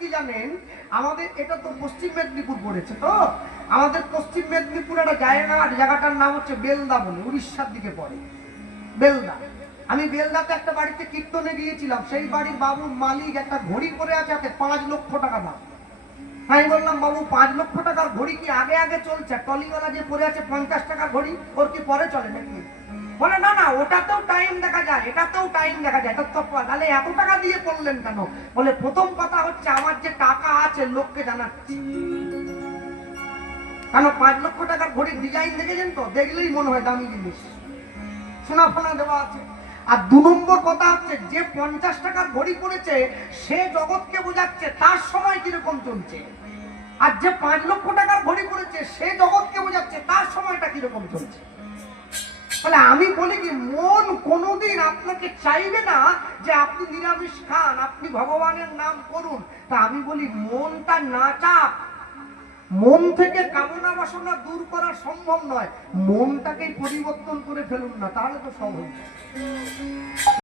কি জানেন, আমাদের এটা তো পশ্চিম মেদিনীপুর পড়েছে, তো আমাদের পশ্চিম মেদিনীপুর একটা জায়গাটার নাম হচ্ছে বেলদা বলে, উড়িষ্যার দিকে পড়ে বেলদা। আমি বেলদাতে একটা বাড়িতে কীর্তনে গিয়েছিলাম, সেই বাড়ির বাবুর মালিক একটা ঘড়ি পরে আছে, হাতে 5 লক্ষ টাকা দাম। আমি বললাম, বাবু 5 লক্ষ টাকার ঘড়ি কি আগে আগে চলছে? টলিওয়ালা যে পরে আছে 50 টাকার ঘড়ি, ওর কি পরে চলে নাকি? বলে না না, ওটাতেও টাইম দেখা যায়, এটাতেও টাইম দেখা যায়। তাহলে এত টাকা দিয়ে পড়লেন কেন? বলে প্রথম কথা হচ্ছে আমার যে টাকা আছে লোককে জানাচ্ছি। কেন? 5 লক্ষ টাকার ঘড়ির ডিজাইন দেখেছেন তো, দেখলেই মনে হয় দামি জিনিস, সোনা ফোনা দেওয়া আছে। আর 2 নম্বর কথা হচ্ছে, যে 50 টাকার ঘড়ি পড়েছে সে জগৎকে বোঝাচ্ছে তার সময় কিরকম চলছে, আর যে 5 লক্ষ টাকার ঘড়ি পড়েছে সে জগৎকে বোঝাচ্ছে তার সময়টা কিরকম চলছে। তাহলে আমি বলি কি, মন কোনোদিন আপনাকে চাইবে না যে আপনি নিরামিষ খান, আপনি ভগবানের নাম করুন। তা আমি বলি, মনটা না চাপ, মন থেকে কামনা বাসনা দূর করা সম্ভব নয়, মনটাকে পরিবর্তন করে ফেলুন না, তাহলে তো সব হয়ে যাবে।